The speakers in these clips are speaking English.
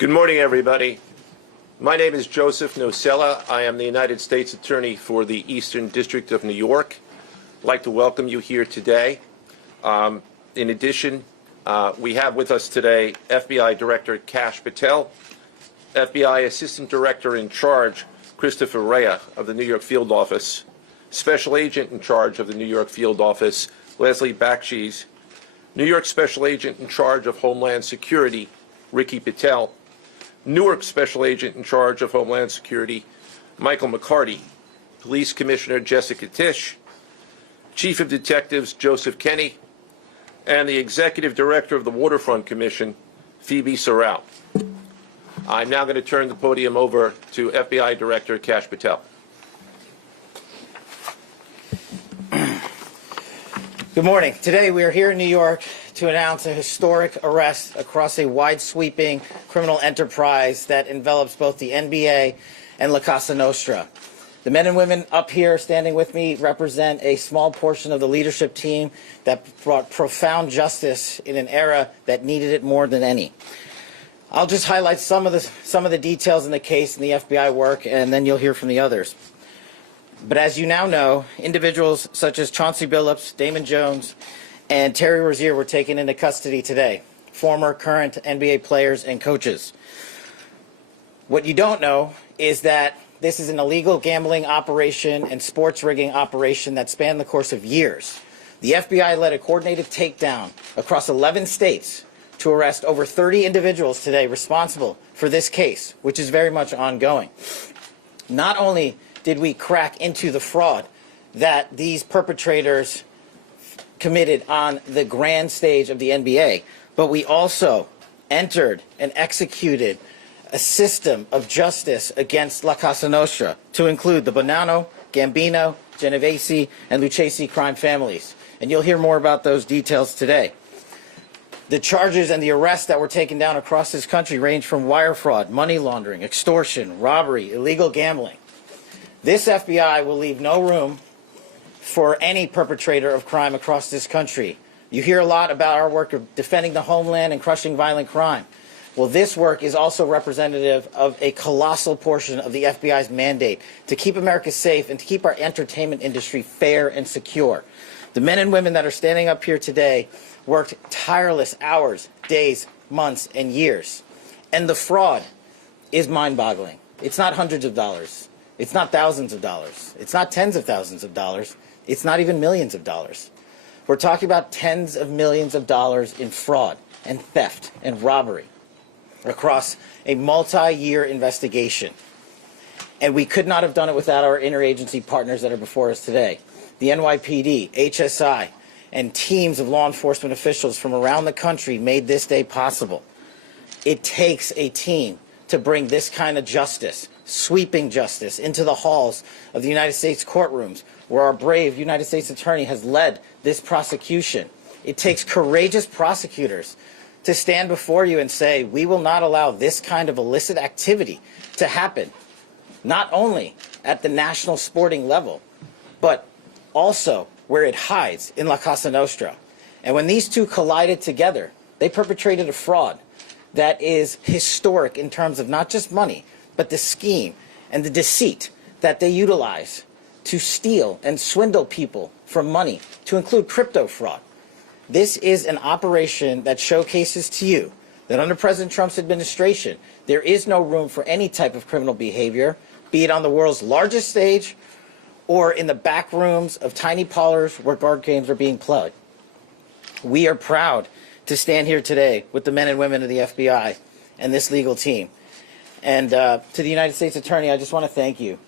Good morning, everybody. My name is Joseph Nocella. I am the United States Attorney for the Eastern District of New York. I'd like to welcome you here today. In addition, we have with us today FBI Director Kash Patel, FBI Assistant Director in Charge Christopher Rea of the New York Field Office, Special Agent in Charge of the New York Field Office Leslie Bakshies, New York Special Agent in Charge of Homeland Security Ricky Patel, Newark Special Agent in Charge of Homeland Security Michael McCarty, Police Commissioner Jessica Tisch, Chief of Detectives Joseph Kenny, and the Executive Director of the Waterfront Commission, Phoebe Sorrell. I'm now going to turn the podium over to FBI Director Kash Patel. Good morning. Today we are here in New York to announce a historic arrest across a wide-sweeping criminal enterprise that envelops both the NBA and Cosa Nostra. The men and women up here standing with me represent a small portion of the leadership team that brought profound justice in an era that needed it more than any. I'll just highlight some of the details in the case and the FBI work, and then you'll hear from the others. But as you now know, individuals such as Chauncey Billups, Damon Jones, and Terry Rozier were taken into custody today, former, current NBA players and coaches. What you don't know is that this is an illegal gambling operation and sports rigging operation that spanned the course of years. The FBI led a coordinated takedown across 11 states to arrest over 30 individuals today responsible for this case, which is very much ongoing. Not only did we crack into the fraud that these perpetrators committed on the grand stage of the NBA, but we also entered and executed a system of justice against La Cosa Nostra to include the Bonanno, Gambino, Genovese, and Lucchese crime families. And you'll hear more about those details today. The charges and the arrests that were taken down across this country range from wire fraud, money laundering, extortion, robbery, illegal gambling. This FBI will leave no room for any perpetrator of crime across this country. You hear a lot about our work of defending the homeland and crushing violent crime. Well, this work is also representative of a colossal portion of the FBI's mandate to keep America safe and to keep our entertainment industry fair and secure. The men and women that are standing up here today worked tireless hours, days, months, and years. And the fraud is mind-boggling. It's not hundreds of dollars. It's not thousands of dollars. It's not tens of thousands of dollars. It's not even millions of dollars. We're talking about tens of millions of dollars in fraud and theft and robbery across a multi-year investigation. And we could not have done it without our interagency partners that are before us today. The NYPD, HSI, and teams of law enforcement officials from around the country made this day possible. It takes a team to bring this kind of justice, sweeping justice, into the halls of the United States courtrooms, where our brave United States Attorney has led this prosecution. It takes courageous prosecutors to stand before you and say, we will not allow this kind of illicit activity to happen, not only at the national sporting level, but also where it hides in La Cosa Nostra. And when these two collided together, they perpetrated a fraud that is historic in terms of not just money, but the scheme and the deceit that they utilize to steal and swindle people for money, to include crypto fraud. This is an operation that showcases to you that under President Trump's administration, there is no room for any type of criminal behavior, be it on the world's largest stage or in the back rooms of tiny parlors where card games are being played. We are proud to stand here today with the men and women of the FBI and this legal team. And to the United States Attorney, I just want to thank you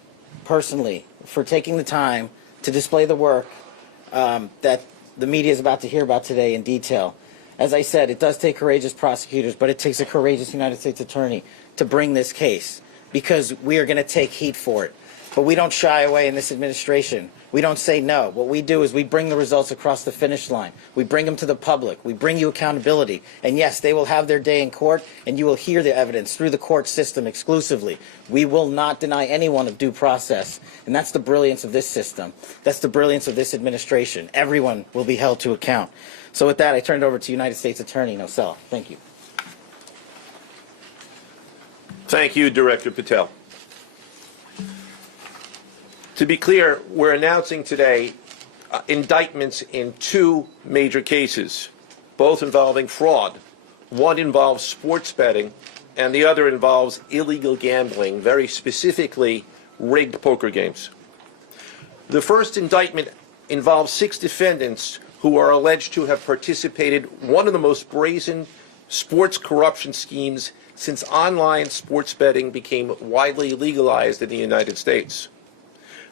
personally for taking the time to display the work that the media is about to hear about today in detail. As I said, it does take courageous prosecutors, but it takes a courageous United States Attorney to bring this case, because we are going to take heat for it. But we don't shy away in this administration. We don't say no. What we do is we bring the results across the finish line. We bring them to the public. We bring you accountability. And yes, they will have their day in court, and you will hear the evidence through the court system exclusively. We will not deny anyone of due process. And that's the brilliance of this system. That's the brilliance of this administration. Everyone will be held to account. So with that, I turn it over to United States Attorney Nocella. Thank you. Thank you, Director Patel. To be clear, we're announcing today indictments in two major cases, both involving fraud. One involves sports betting, and the other involves illegal gambling, very specifically rigged poker games. The first indictment involves 6 defendants who are alleged to have participated in one of the most brazen sports corruption schemes since online sports betting became widely legalized in the United States.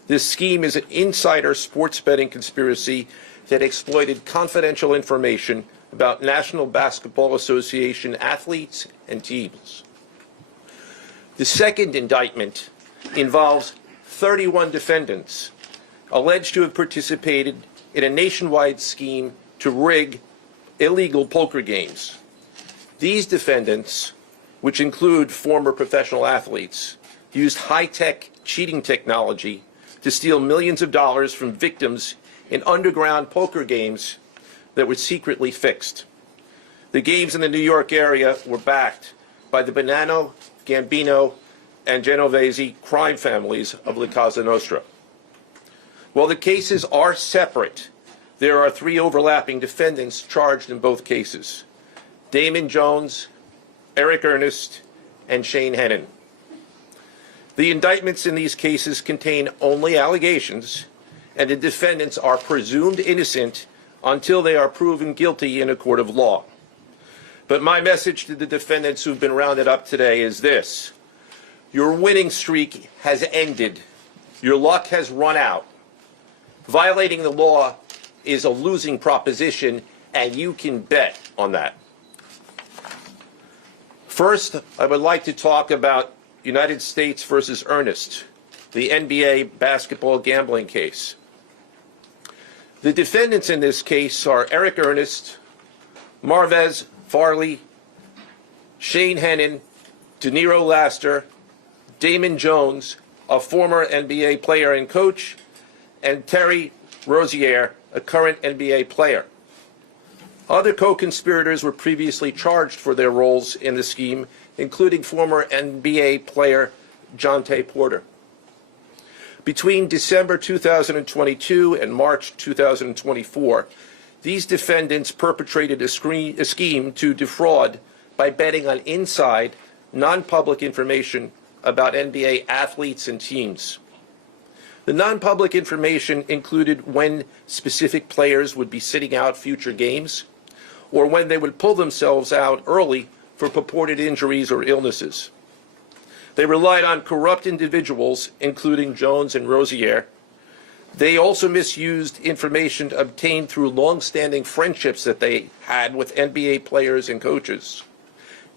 This scheme is an insider sports betting conspiracy that exploited confidential information about National Basketball Association athletes and teams. The second indictment involves 31 defendants alleged to have participated in a nationwide scheme to rig illegal poker games. These defendants, which include former professional athletes, used high-tech cheating technology to steal millions of dollars from victims in underground poker games that were secretly fixed. The games in the New York area were backed by the Bonanno, Gambino, and Genovese crime families of La Cosa Nostra. While the cases are separate, there are 3 overlapping defendants charged in both cases: Damon Jones, Eric Ernest, and Shane Hennon. The indictments in these cases contain only allegations, and the defendants are presumed innocent until they are proven guilty in a court of law. But my message to the defendants who've been rounded up today is this: your winning streak has ended. Your luck has run out. Violating the law is a losing proposition, and you can bet on that. First, I would like to talk about United States versus Ernest, the NBA basketball gambling case. The defendants in this case are Eric Ernest, Marvez Farley, Shane Hennon, De Niro Laster, Damon Jones, a former NBA player and coach, and Terry Rozier, a current NBA player. Other co-conspirators were previously charged for their roles in the scheme, including former NBA player Jonte Porter. Between December 2022 and March 2024, these defendants perpetrated a scheme to defraud by betting on inside, non-public information about NBA athletes and teams. The non-public information included when specific players would be sitting out future games, or when they would pull themselves out early for purported injuries or illnesses. They relied on corrupt individuals, including Jones and Rozier. They also misused information obtained through long-standing friendships that they had with NBA players and coaches.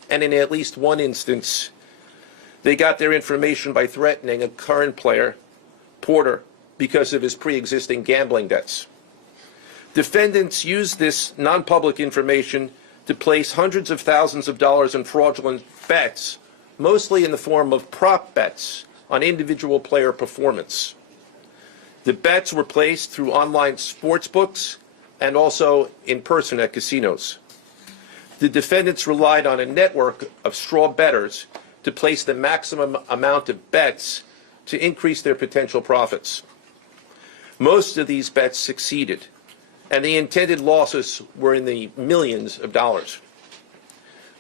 And in at least one instance, they got their information by threatening a current player, Porter, because of his pre-existing gambling debts. Defendants used this non-public information to place hundreds of thousands of dollars in fraudulent bets, mostly in the form of prop bets on individual player performance. The bets were placed through online sports books and also in person at casinos. The defendants relied on a network of straw bettors to place the maximum amount of bets to increase their potential profits. Most of these bets succeeded, and the intended losses were in the millions of dollars.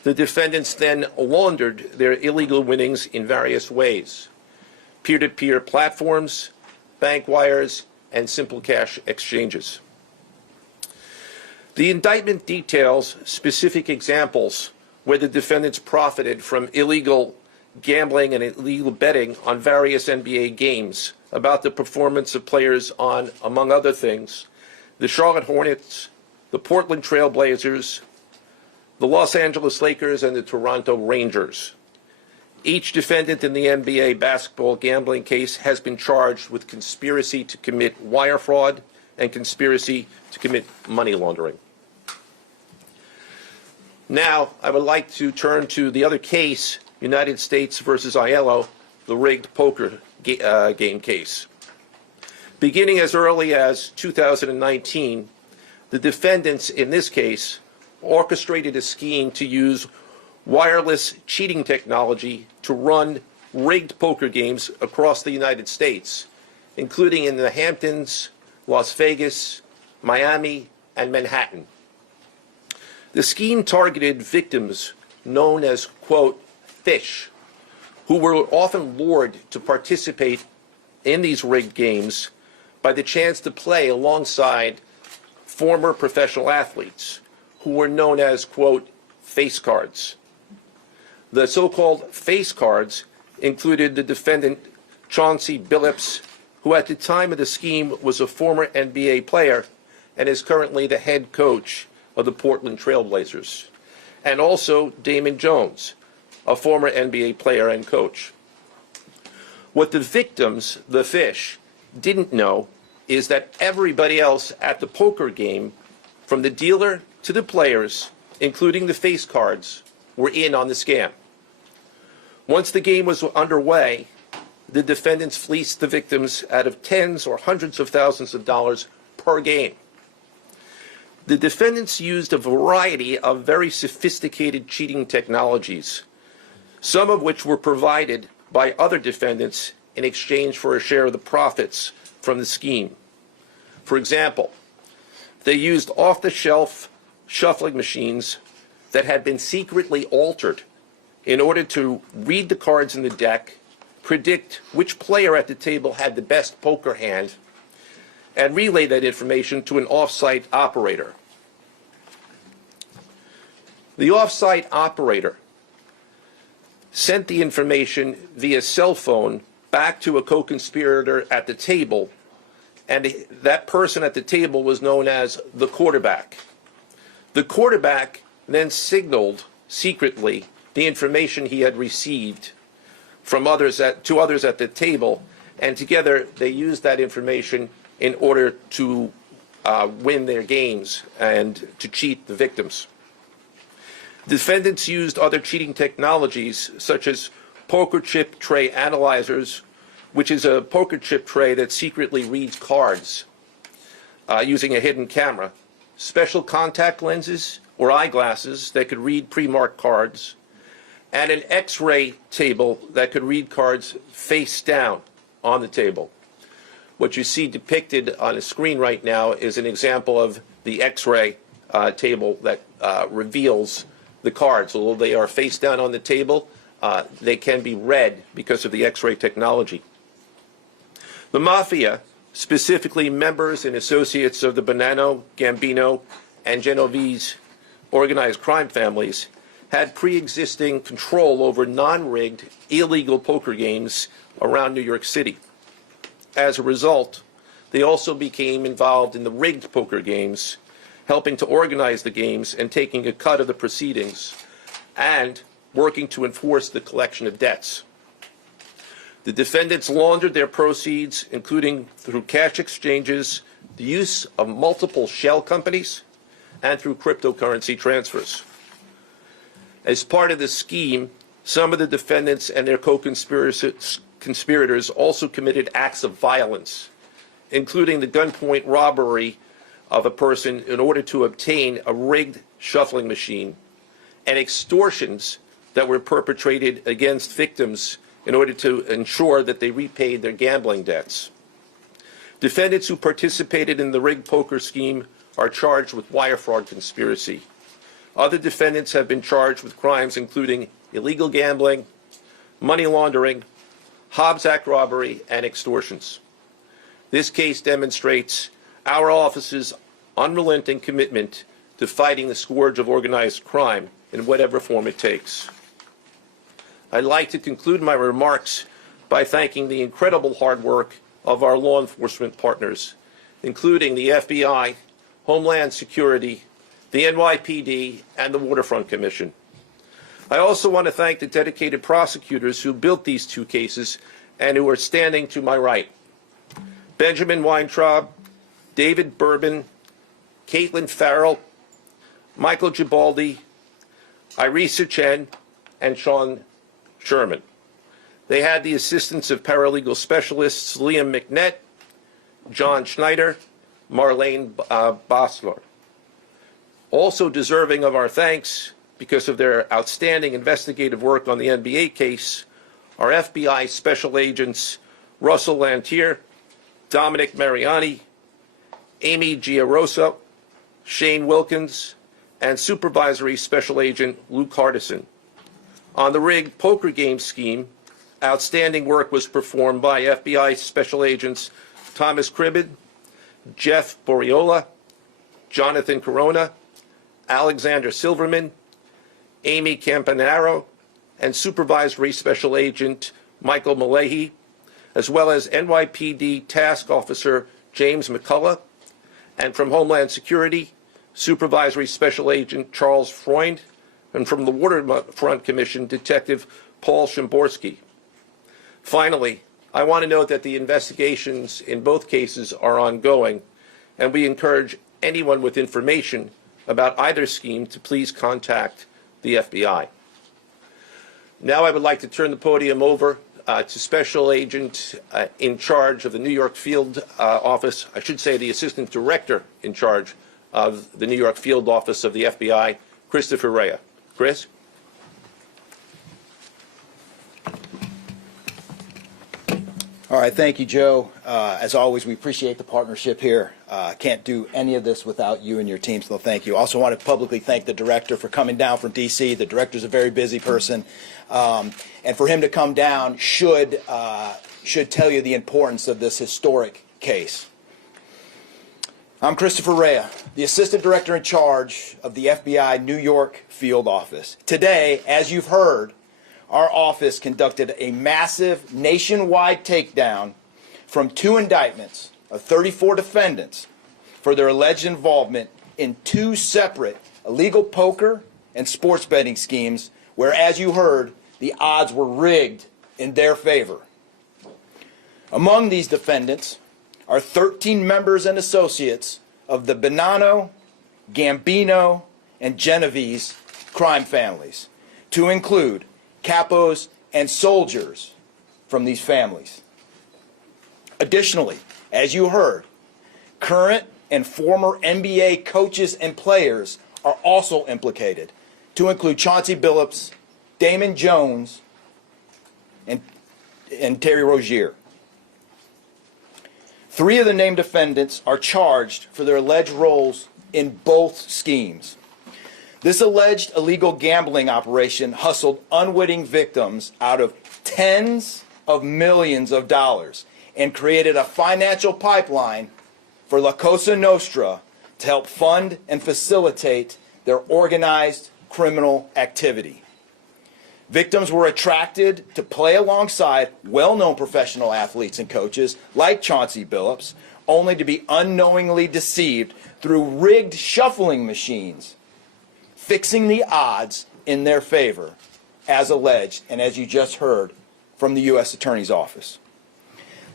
The defendants then laundered their illegal winnings in various ways: peer-to-peer platforms, bank wires, and simple cash exchanges. The indictment details specific examples where the defendants profited from illegal gambling and illegal betting on various NBA games about the performance of players on, among other things, the Charlotte Hornets, the Portland Trail Blazers, the Los Angeles Lakers, and the Toronto Rangers. Each defendant in the NBA basketball gambling case has been charged with conspiracy to commit wire fraud and conspiracy to commit money laundering. Now, I would like to turn to the other case, United States versus Aiello, the rigged poker game case. Beginning as early as 2019, the defendants in this case orchestrated a scheme to use wireless cheating technology to run rigged poker games across the United States, including in the Hamptons, Las Vegas, Miami, and Manhattan. The scheme targeted victims known as, quote, fish, who were often lured to participate in these rigged games by the chance to play alongside former professional athletes who were known as, quote, face cards. The so-called face cards included the defendant Chauncey Billups, who at the time of the scheme was a former NBA player and is currently the head coach of the Portland Trail Blazers, and also Damon Jones, a former NBA player and coach. What the victims, the fish, didn't know is that everybody else at the poker game, from the dealer to the players, including the face cards, were in on the scam. Once the game was underway, the defendants fleeced the victims out of tens or hundreds of thousands of dollars per game. The defendants used a variety of very sophisticated cheating technologies, some of which were provided by other defendants in exchange for a share of the profits from the scheme. For example, they used off-the-shelf shuffling machines that had been secretly altered in order to read the cards in the deck, predict which player at the table had the best poker hand, and relay that information to an off-site operator. The off-site operator sent the information via cell phone back to a co-conspirator at the table, and that person at the table was known as the quarterback. The quarterback then signaled secretly the information he had received from others to others at the table, and together they used that information in order to win their games and to cheat the victims. Defendants used other cheating technologies such as poker chip tray analyzers, which is a poker chip tray that secretly reads cards using a hidden camera, special contact lenses or eyeglasses that could read pre-marked cards, and an X-ray table that could read cards face down on the table. What you see depicted on the screen right now is an example of the X-ray table that reveals the cards. Although they are face down on the table, they can be read because of the X-ray technology. The Mafia, specifically members and associates of the Bonanno, Gambino, and Genovese organized crime families, had pre-existing control over non-rigged, illegal poker games around New York City. As a result, they also became involved in the rigged poker games, helping to organize the games and taking a cut of the proceedings, and working to enforce the collection of debts. The defendants laundered their proceeds, including through cash exchanges, the use of multiple shell companies, and through cryptocurrency transfers. As part of the scheme, some of the defendants and their co-conspirators also committed acts of violence, including the gunpoint robbery of a person in order to obtain a rigged shuffling machine, and extortions that were perpetrated against victims in order to ensure that they repaid their gambling debts. Defendants who participated in the rigged poker scheme are charged with wire fraud conspiracy. Other defendants have been charged with crimes including illegal gambling, money laundering, Hobbs Act robbery, and extortions. This case demonstrates our office's unrelenting commitment to fighting the scourge of organized crime in whatever form it takes. I'd like to conclude my remarks by thanking the incredible hard work of our law enforcement partners, including the FBI, Homeland Security, the NYPD, and the Waterfront Commission. I also want to thank the dedicated prosecutors who built these two cases and who are standing to my right. Benjamin Weintraub, David Bourbon, Caitlin Farrell, Michael Gibaldi, Irisa Chen, and Sean Sherman. They had the assistance of paralegal specialists Liam McNett, John Schneider, Marlene Bosler. Also deserving of our thanks, because of their outstanding investigative work on the NBA case are FBI Special Agents Russell Lantier, Dominic Mariani, Amy Giarosa, Shane Wilkins, and Supervisory Special Agent Luke Hardison. On the rigged poker game scheme, outstanding work was performed by FBI Special Agents Thomas Cribbin, Jeff Boriola, Jonathan Corona, Alexander Silverman, Amy Campanaro, and Supervisory Special Agent Michael Malahy, as well as NYPD Task Officer James McCullough, and from Homeland Security, Supervisory Special Agent Charles Freund, and from the Waterfront Commission, Detective Paul Shimborski. Finally, I want to note that the investigations in both cases are ongoing, and we encourage anyone with information about either scheme to please contact the FBI. Now I would like to turn the podium over to Special Agent in charge of the New York Field Office, I should say the Assistant Director in charge of the New York Field Office of the FBI, Christopher Rea. Chris? All right, thank you, Joe. As always, we appreciate the partnership here. Can't do any of this without you and your team, so thank you. Also want to publicly thank the director for coming down from D.C. The director's a very busy person, and for him to come down should tell you the importance of this historic case. I'm Christopher Rea, the Assistant Director in charge of the FBI New York Field Office. Today, as you've heard, our office conducted a massive nationwide takedown from 2 indictments of 34 defendants for their alleged involvement in 2 separate illegal poker and sports betting schemes where, as you heard, the odds were rigged in their favor. Among these defendants are 13 members and associates of the Bonanno, Gambino, and Genovese crime families, to include capos and soldiers from these families. Additionally, as you heard, current and former NBA coaches and players are also implicated, to include Chauncey Billups, Damon Jones, and Terry Rozier. 3 of the named defendants are charged for their alleged roles in both schemes. This alleged illegal gambling operation hustled unwitting victims out of tens of millions of dollars and created a financial pipeline for La Cosa Nostra to help fund and facilitate their organized criminal activity. Victims were attracted to play alongside well-known professional athletes and coaches like Chauncey Billups, only to be unknowingly deceived through rigged shuffling machines, fixing the odds in their favor, as alleged and as you just heard from the U.S. Attorney's Office.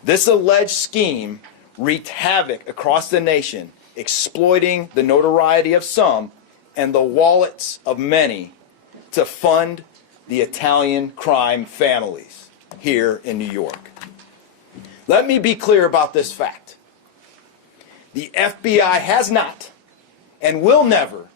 This alleged scheme wreaked havoc across the nation, exploiting the notoriety of some and the wallets of many to fund the Italian crime families here in New York. Let me be clear about this fact. The FBI has not and will never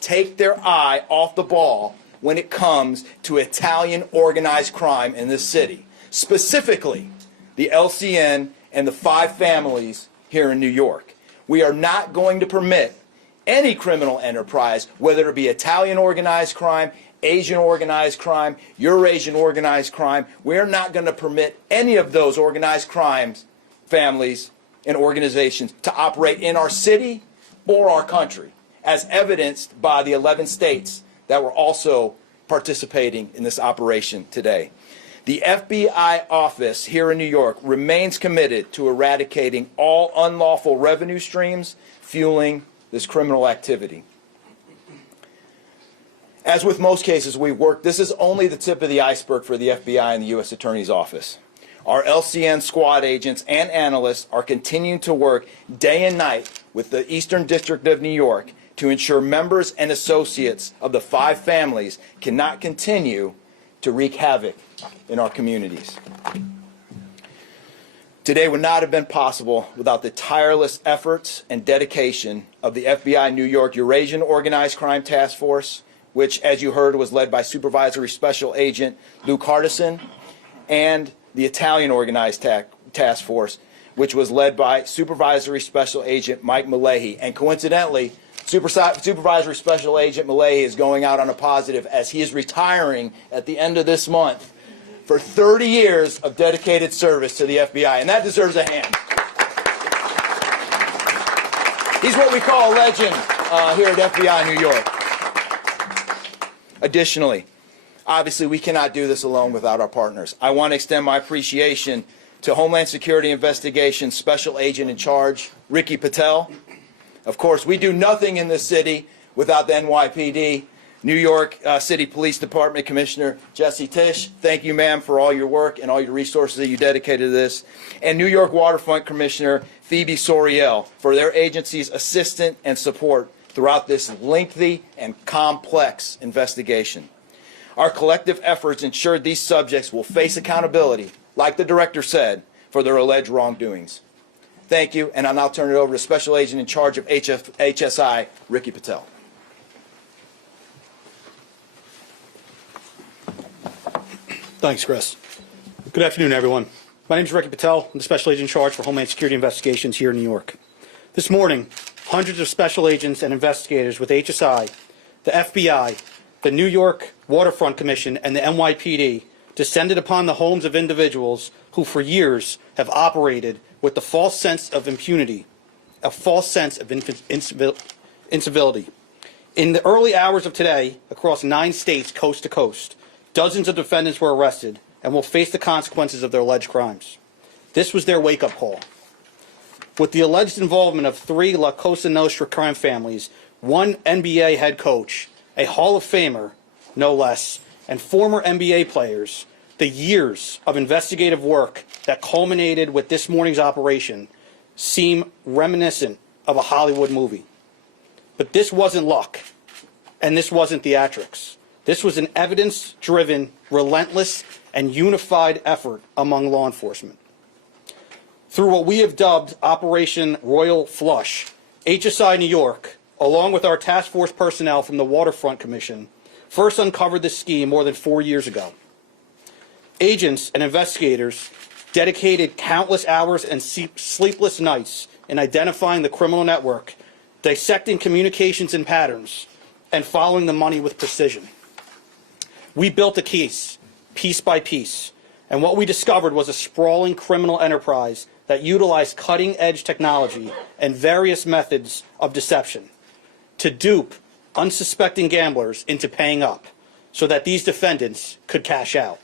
take their eye off the ball when it comes to Italian organized crime in this city, specifically the LCN and the 5 families here in New York. We are not going to permit any criminal enterprise, whether it be Italian organized crime, Asian organized crime, Eurasian organized crime. We're not going to permit any of those organized crimes, families, and organizations to operate in our city or our country, as evidenced by the 11 states that were also participating in this operation today. The FBI office here in New York remains committed to eradicating all unlawful revenue streams fueling this criminal activity. As with most cases we've worked, this is only the tip of the iceberg for the FBI and the U.S. Attorney's Office. Our LCN squad agents and analysts are continuing to work day and night with the Eastern District of New York to ensure members and associates of the 5 families cannot continue to wreak havoc in our communities. Today would not have been possible without the tireless efforts and dedication of the FBI New York Eurasian Organized Crime Task Force, which, as you heard, was led by Supervisory Special Agent Luke Hardison, and the Italian Organized Task Force, which was led by Supervisory Special Agent Mike Malahi. And coincidentally, Supervisory Special Agent Malahi is going out on a positive as he is retiring at the end of this month for 30 years of dedicated service to the FBI, and that deserves a hand. He's what we call a legend here at FBI New York. Additionally, obviously we cannot do this alone without our partners. I want to extend my appreciation to Homeland Security Investigations Special Agent in Charge, Ricky Patel. Of course, we do nothing in this city without the NYPD. New York City Police Department Commissioner Jesse Tisch, thank you, ma'am, for all your work and all your resources that you dedicated to this. And New York Waterfront Commissioner Phoebe Soriel for their agency's assistance and support throughout this lengthy and complex investigation. Our collective efforts ensured these subjects will face accountability, like the director said, for their alleged wrongdoings. Thank you, and I'll now turn it over to Special Agent in charge of HSI, Ricky Patel. Thanks, Chris. Good afternoon, everyone. My name is Ricky Patel. I'm the Special Agent in charge for Homeland Security Investigations here in New York. This morning, hundreds of special agents and investigators with HSI, the FBI, the New York Waterfront Commission, and the NYPD descended upon the homes of individuals who for years have operated with the false sense of impunity, a false sense of incivility. In the early hours of today, across 9 states coast to coast, dozens of defendants were arrested and will face the consequences of their alleged crimes. This was their wake-up call. With the alleged involvement of 3 Cosa Nostra crime families, 1 NBA head coach, a Hall of Famer, no less, and former NBA players, the years of investigative work that culminated with this morning's operation seem reminiscent of a Hollywood movie. But this wasn't luck, and this wasn't theatrics. This was an evidence-driven, relentless, and unified effort among law enforcement. Through what we have dubbed Operation Royal Flush, HSI New York, along with our task force personnel from the Waterfront Commission, first uncovered this scheme more than 4 years ago. Agents and investigators dedicated countless hours and sleepless nights in identifying the criminal network, dissecting communications and patterns, and following the money with precision. We built a case, piece by piece, and what we discovered was a sprawling criminal enterprise that utilized cutting-edge technology and various methods of deception to dupe unsuspecting gamblers into paying up so that these defendants could cash out.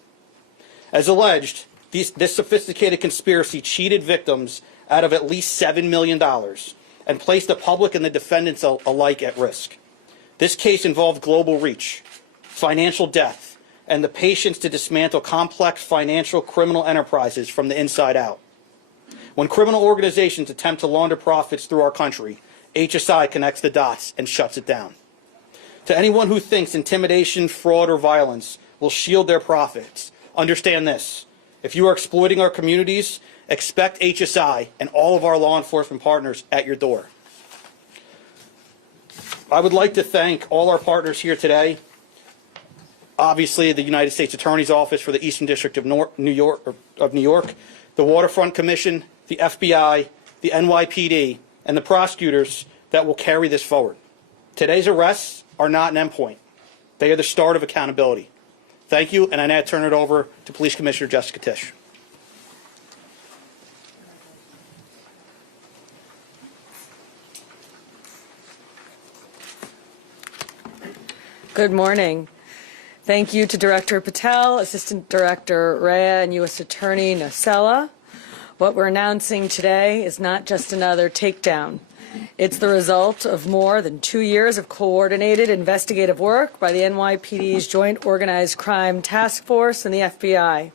As alleged, this sophisticated conspiracy cheated victims out of at least $7 million and placed the public and the defendants alike at risk. This case involved global reach, financial depth, and the patience to dismantle complex financial criminal enterprises from the inside out. When criminal organizations attempt to launder profits through our country, HSI connects the dots and shuts it down. To anyone who thinks intimidation, fraud, or violence will shield their profits, understand this. If you are exploiting our communities, expect HSI and all of our law enforcement partners at your door. I would like to thank all our partners here today. Obviously, the United States Attorney's Office for the Eastern District of New York, the Waterfront Commission, the FBI, the NYPD, and the prosecutors that will carry this forward. Today's arrests are not an endpoint. They are the start of accountability. Thank you, and I now turn it over to Police Commissioner Jessica Tisch. Good morning. Thank you to Director Patel, Assistant Director Rea, and U.S. Attorney Nocella. What we're announcing today is not just another takedown. It's the result of more than 2 years of coordinated investigative work by the NYPD's Joint Organized Crime Task Force and the FBI.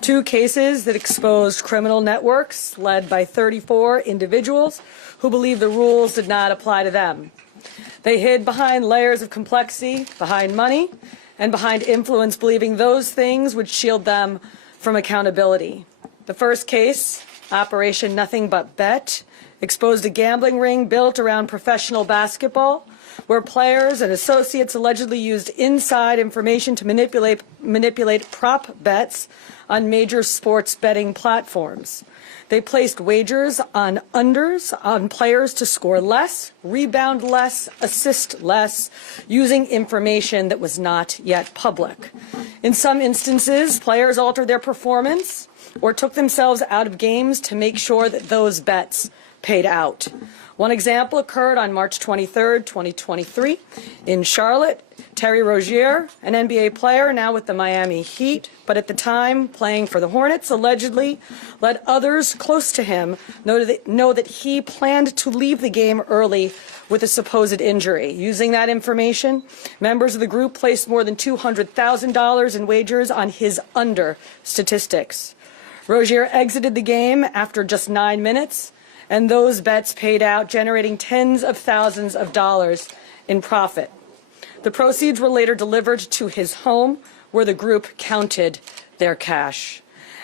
2 cases that exposed criminal networks led by 34 individuals who believed the rules did not apply to them. They hid behind layers of complexity, behind money, and behind influence, believing those things would shield them from accountability. The first case, Operation Nothing But Bet, exposed a gambling ring built around professional basketball where players and associates allegedly used inside information to manipulate prop bets on major sports betting platforms. They placed wagers on unders on players to score less, rebound less, assist less, using information that was not yet public. In some instances, players altered their performance or took themselves out of games to make sure that those bets paid out. One example occurred on March 23, 2023, in Charlotte. Terry Rozier, an NBA player now with the Miami Heat, but at the time playing for the Hornets, allegedly let others close to him know that he planned to leave the game early with a supposed injury. Using that information, members of the group placed more than $200,000 in wagers on his under statistics. Rozier exited the game after just 9 minutes, and those bets paid out, generating tens of thousands of dollars in profit. The proceeds were later delivered to his home, where the group counted their cash.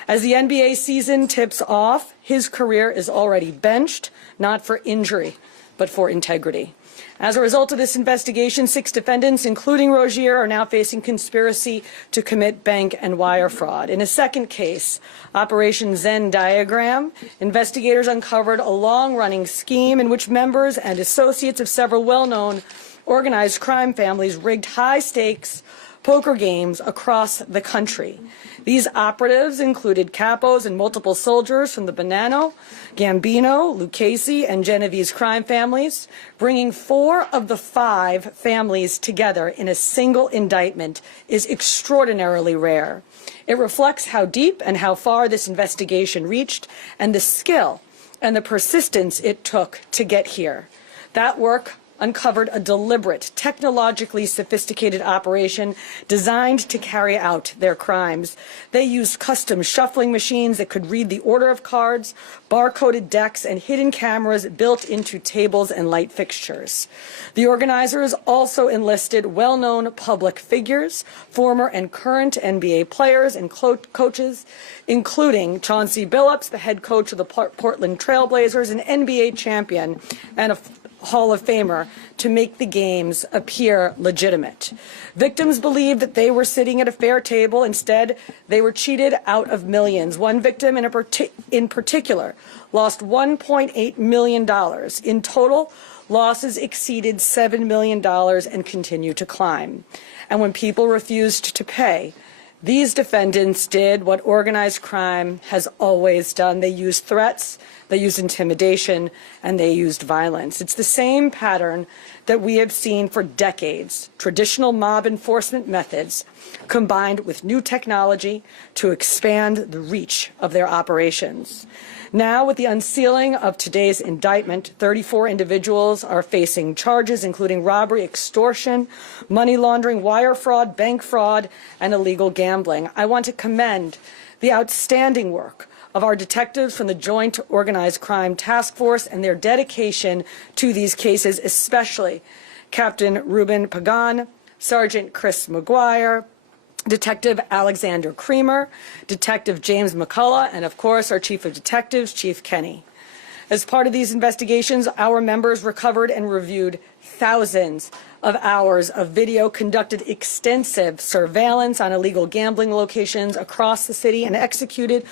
As the NBA season tips off, his career is already benched, not for injury, but for integrity. As a result of this investigation, 6 defendants, including Rozier, are now facing conspiracy to commit bank and wire fraud. In a second case, Operation Zen Diagram, investigators uncovered a long-running scheme in which members and associates of several well-known organized crime families rigged high-stakes poker games across the country. These operatives included capos and multiple soldiers from the Bonanno, Gambino, Lucchese, and Genovese crime families, bringing 4 of the 5 families together in a single indictment is extraordinarily rare. It reflects how deep and how far this investigation reached and the skill and the persistence it took to get here. That work uncovered a deliberate, technologically sophisticated operation designed to carry out their crimes. They used custom shuffling machines that could read the order of cards, barcoded decks, and hidden cameras built into tables and light fixtures. The organizers also enlisted well-known public figures, former and current NBA players and coaches, including Chauncey Billups, the head coach of the Portland Trail Blazers, an NBA champion, and a Hall of Famer, to make the games appear legitimate. Victims believed that they were sitting at a fair table. Instead, they were cheated out of millions. One victim in particular lost $1.8 million. In total, losses exceeded $7 million and continue to climb. And when people refused to pay, these defendants did what organized crime has always done. They used threats, they used intimidation, and they used violence. It's the same pattern that we have seen for decades. Traditional mob enforcement methods combined with new technology to expand the reach of their operations. Now, with the unsealing of today's indictment, 34 individuals are facing charges, including robbery, extortion, money laundering, wire fraud, bank fraud, and illegal gambling. I want to commend the outstanding work of our detectives from the Joint Organized Crime Task Force and their dedication to these cases, especially Captain Ruben Pagan, Sergeant Chris McGuire, Detective Alexander Creamer, Detective James McCullough, and of course our Chief of Detectives, Chief Kenny. As part of these investigations, our members recovered and reviewed thousands of hours of video, conducted extensive surveillance on illegal gambling locations across the city, and executed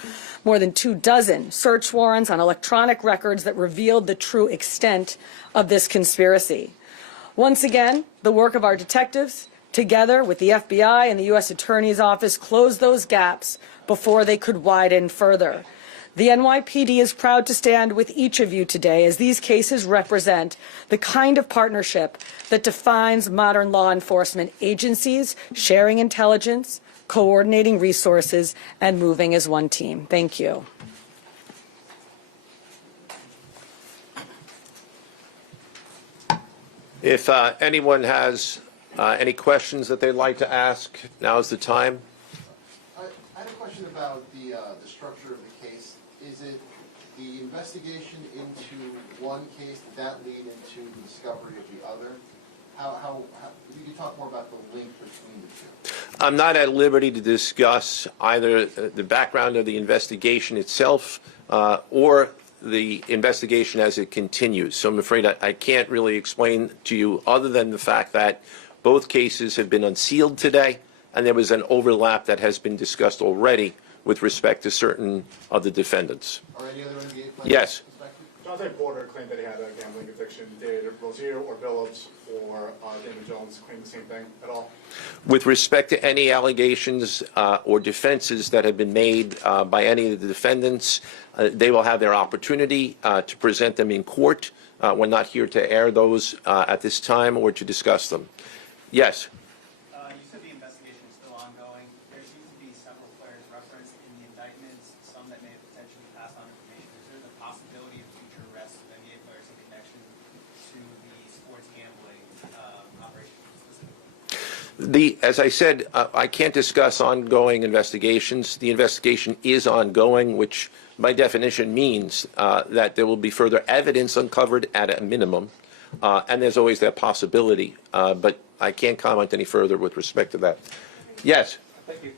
more than 24 search warrants on electronic records that revealed the true extent of this conspiracy. Once again, the work of our detectives, together with the FBI and the U.S. Attorney's Office, closed those gaps before they could widen further. The NYPD is proud to stand with each of you today, as these cases represent the kind of partnership that defines modern law enforcement agencies, sharing intelligence, coordinating resources, and moving as one team. Thank you. If anyone has any questions that they'd like to ask, now's the time. I had a question about the structure of the case. Is it the investigation into one case, did that lead into the discovery of the other? How if you could talk more about the link between the two. I'm not at liberty to discuss either the background of the investigation itself or the investigation as it continues. So I'm afraid I can't really explain to you other than the fact that both cases have been unsealed today, and there was an overlap that has been discussed already with respect to certain of the defendants. Are any other NBA players Yes. suspected? Jonathan Porter claimed that he had a gambling addiction. Did Rozier or Billups or Damon Jones claim the same thing at all? With respect to any allegations or defenses that have been made by any of the defendants, they will have their opportunity to present them in court. We're not here to air those at this time or to discuss them. Yes. You said the investigation is still ongoing. There seems to be several players referenced in the indictments, some that may have potentially passed on information. Is there the possibility of future arrests of NBA players in connection to the sports gambling operation specifically? As I said, I can't discuss ongoing investigations. The investigation is ongoing, which by definition means that there will be further evidence uncovered at a minimum, and there's always that possibility. But I can't comment any further with respect to that. Yes. Thank you.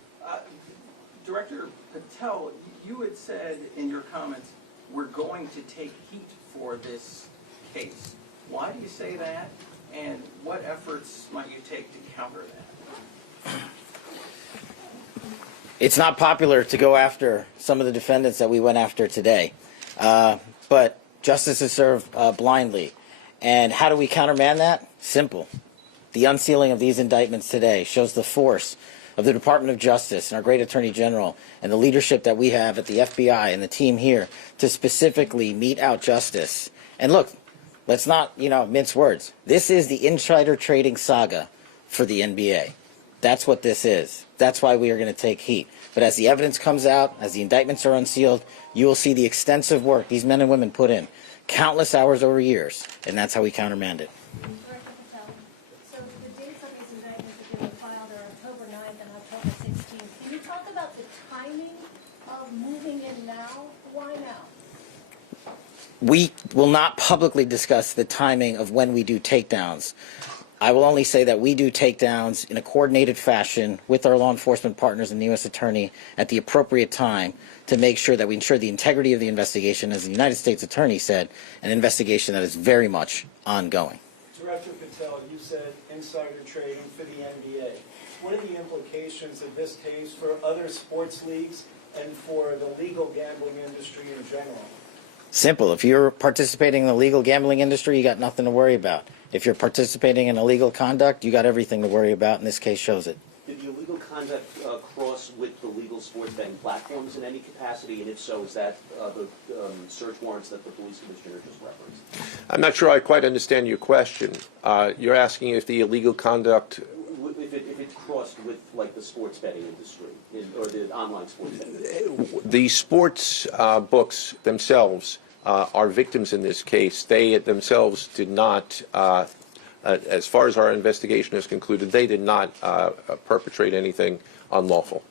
Director Patel, you had said in your comments, we're going to take heat for this case. Why do you say that, and what efforts might you take to counter that? It's not popular to go after some of the defendants that we went after today, but justice is served blindly. And how do we countermand that? Simple. The unsealing of these indictments today shows the force of the Department of Justice and our great Attorney General and the leadership that we have at the FBI and the team here to specifically mete out justice. And look, let's not, mince words. This is the insider trading saga for the NBA. That's what this is. That's why we are going to take heat. But as the evidence comes out, as the indictments are unsealed, you will see the extensive work these men and women put in, countless hours over years, and that's how we countermand it. Director Patel, so the dates of these indictments that they were filed are October 9th and October 16th. Can you talk about the timing of moving in now? Why now? We will not publicly discuss the timing of when we do takedowns. I will only say that we do takedowns in a coordinated fashion with our law enforcement partners and the U.S. Attorney at the appropriate time to make sure that we ensure the integrity of the investigation, as the United States Attorney said, an investigation that is very much ongoing. Director Patel, you said insider trading for the NBA. What are the implications of this case for other sports leagues and for the legal gambling industry in general? Simple. If you're participating in the legal gambling industry, you got nothing to worry about. If you're participating in illegal conduct, you got everything to worry about, and this case shows it. Did the illegal conduct cross with the legal sports betting platforms in any capacity? And if so, is that the search warrants that the police commissioner just referenced? I'm not sure I quite understand your question. You're asking if the illegal conduct... If it's crossed with, like, the sports betting industry, or the online sports betting. The sports books themselves are victims in this case. They themselves did not, as far as our investigation is concluded, they did not perpetrate anything unlawful.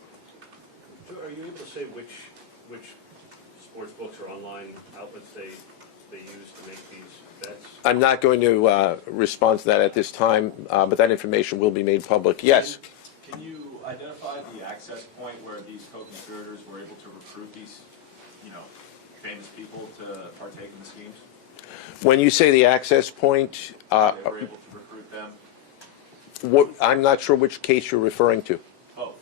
Are you able to say which sports books or online outlets they use to make these bets? I'm not going to respond to that at this time, but that information will be made public. Yes? Can you identify the access point where these co-conspirators were able to recruit these, famous people to partake in the schemes? When you say the access point, They were able to recruit them? I'm not sure which case you're referring to. Oh.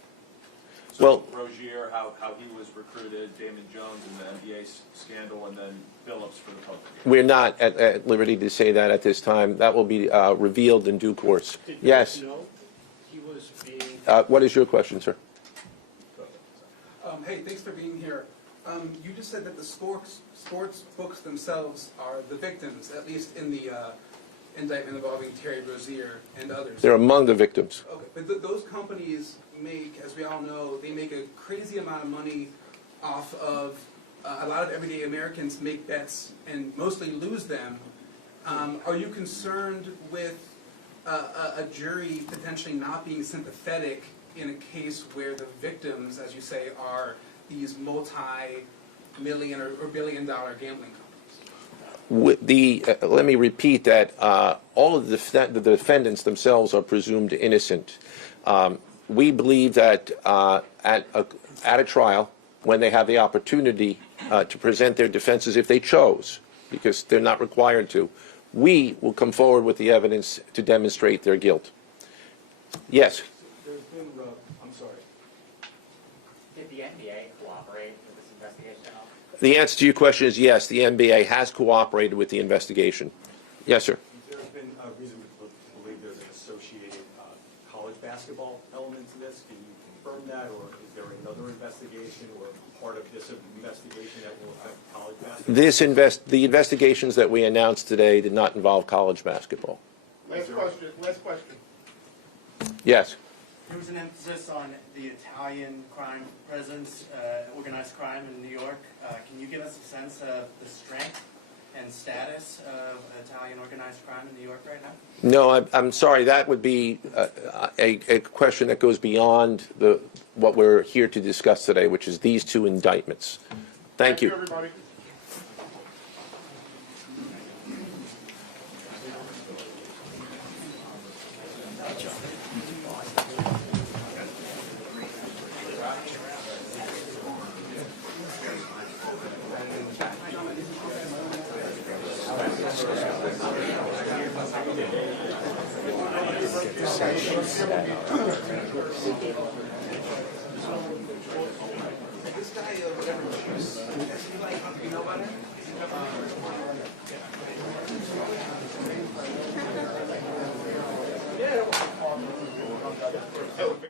Well, Rozier, how he was recruited, Damon Jones in the NBA scandal, and then Billups for the poker game. We're not at liberty to say that at this time. That will be revealed in due course. Yes. No, he was being... What is your question, sir? Hey, thanks for being here. You just said that the sports books themselves are the victims, at least in the indictment involving Terry Rozier and others. They're among the victims. Okay, but those companies make, as we all know, they make a crazy amount of money off of a lot of everyday Americans make bets and mostly lose them. Are you concerned with a jury potentially not being sympathetic in a case where the victims, as you say, are these multi-million or billion-dollar gambling companies? Let me repeat that all of the defendants themselves are presumed innocent. We believe that at a trial, when they have the opportunity to present their defenses if they chose, because they're not required to, we will come forward with the evidence to demonstrate their guilt. Yes? There's been, I'm sorry. Did the NBA cooperate with this investigation at all? The answer to your question is yes, the NBA has cooperated with the investigation. Yes, sir. There's been a reason to believe there's an associated college basketball element to this. Can you confirm that, or is there another investigation or part of this investigation that will affect college basketball? The investigations that we announced today did not involve college basketball. Last question, last question. Yes. There was an emphasis on the Italian crime presence, organized crime in New York. Can you give us a sense of the strength and status of Italian organized crime in New York right now? No, I'm sorry. That would be a question that goes beyond what we're here to discuss today, which is these two indictments. Thank you. Everybody. This guy, whatever, you know about him? Yeah.